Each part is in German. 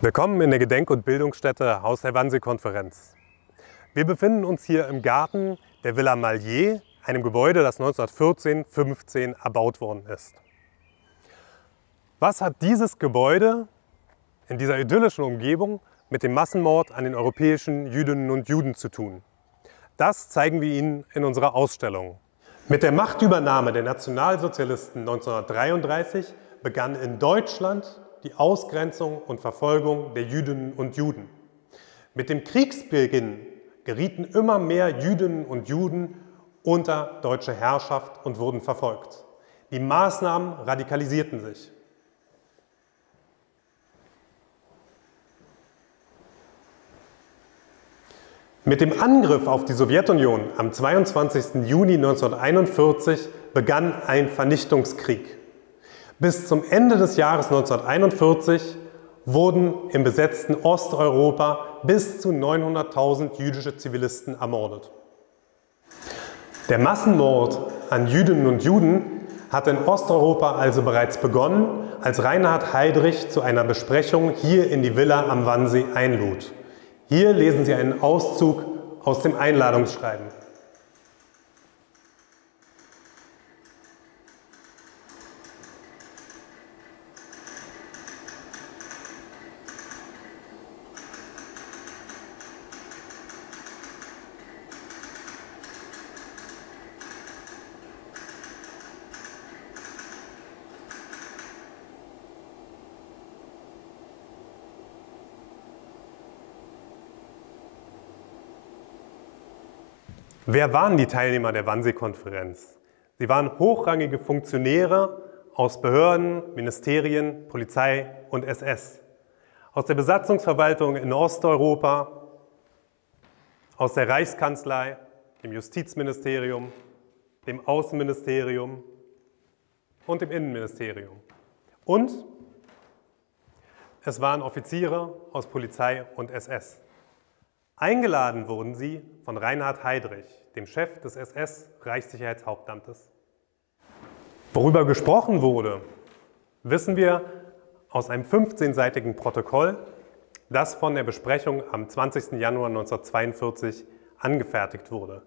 Willkommen in der Gedenk- und Bildungsstätte Haus der Wannsee-Konferenz. Wir befinden uns hier im Garten der Villa Mallier, einem Gebäude, das 1914/15 erbaut worden ist. Was hat dieses Gebäude in dieser idyllischen Umgebung mit dem Massenmord an den europäischen Jüdinnen und Juden zu tun? Das zeigen wir Ihnen in unserer Ausstellung. Mit der Machtübernahme der Nationalsozialisten 1933 begann in Deutschland die Ausgrenzung und Verfolgung der Jüdinnen und Juden. Mit dem Kriegsbeginn gerieten immer mehr Jüdinnen und Juden unter deutsche Herrschaft und wurden verfolgt. Die Maßnahmen radikalisierten sich. Mit dem Angriff auf die Sowjetunion am 22. Juni 1941 begann ein Vernichtungskrieg. Bis zum Ende des Jahres 1941 wurden im besetzten Osteuropa bis zu 900.000 jüdische Zivilisten ermordet. Der Massenmord an Jüdinnen und Juden hat in Osteuropa also bereits begonnen, als Reinhard Heydrich zu einer Besprechung hier in die Villa am Wannsee einlud. Hier lesen Sie einen Auszug aus dem Einladungsschreiben. Wer waren die Teilnehmer der Wannsee-Konferenz? Sie waren hochrangige Funktionäre aus Behörden, Ministerien, Polizei und SS, aus der Besatzungsverwaltung in Osteuropa, aus der Reichskanzlei, dem Justizministerium, dem Außenministerium und dem Innenministerium. Und es waren Offiziere aus Polizei und SS. Eingeladen wurden sie von Reinhard Heydrich, dem Chef des SS-Reichssicherheitshauptamtes. Worüber gesprochen wurde, wissen wir aus einem 15-seitigen Protokoll, das von der Besprechung am 20. Januar 1942 angefertigt wurde.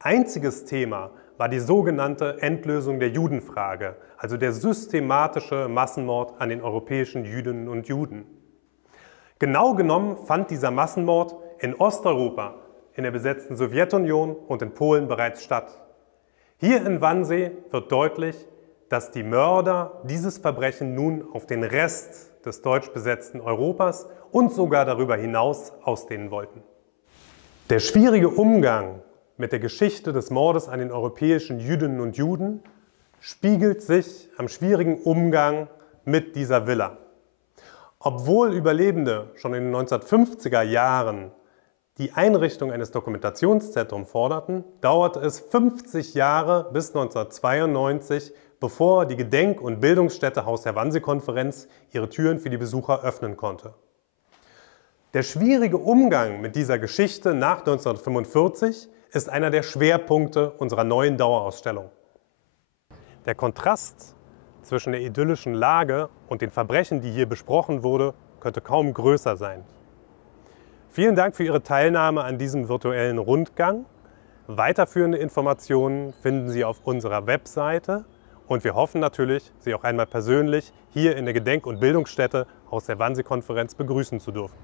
Einziges Thema war die sogenannte Endlösung der Judenfrage, also der systematische Massenmord an den europäischen Jüdinnen und Juden. Genau genommen fand dieser Massenmord in Osteuropa, in der besetzten Sowjetunion und in Polen bereits statt. Hier in Wannsee wird deutlich, dass die Mörder dieses Verbrechen nun auf den Rest des deutsch besetzten Europas und sogar darüber hinaus ausdehnen wollten. Der schwierige Umgang mit der Geschichte des Mordes an den europäischen Jüdinnen und Juden spiegelt sich am schwierigen Umgang mit dieser Villa. Obwohl Überlebende schon in den 1950er Jahren die Einrichtung eines Dokumentationszentrums forderten, dauerte es 50 Jahre bis 1992, bevor die Gedenk- und Bildungsstätte Haus der Wannsee-Konferenz ihre Türen für die Besucher öffnen konnte. Der schwierige Umgang mit dieser Geschichte nach 1945 ist einer der Schwerpunkte unserer neuen Dauerausstellung. Der Kontrast zwischen der idyllischen Lage und den Verbrechen, die hier besprochen wurde, könnte kaum größer sein. Vielen Dank für Ihre Teilnahme an diesem virtuellen Rundgang. Weiterführende Informationen finden Sie auf unserer Webseite und wir hoffen natürlich, Sie auch einmal persönlich hier in der Gedenk- und Bildungsstätte Haus der Wannsee-Konferenz begrüßen zu dürfen.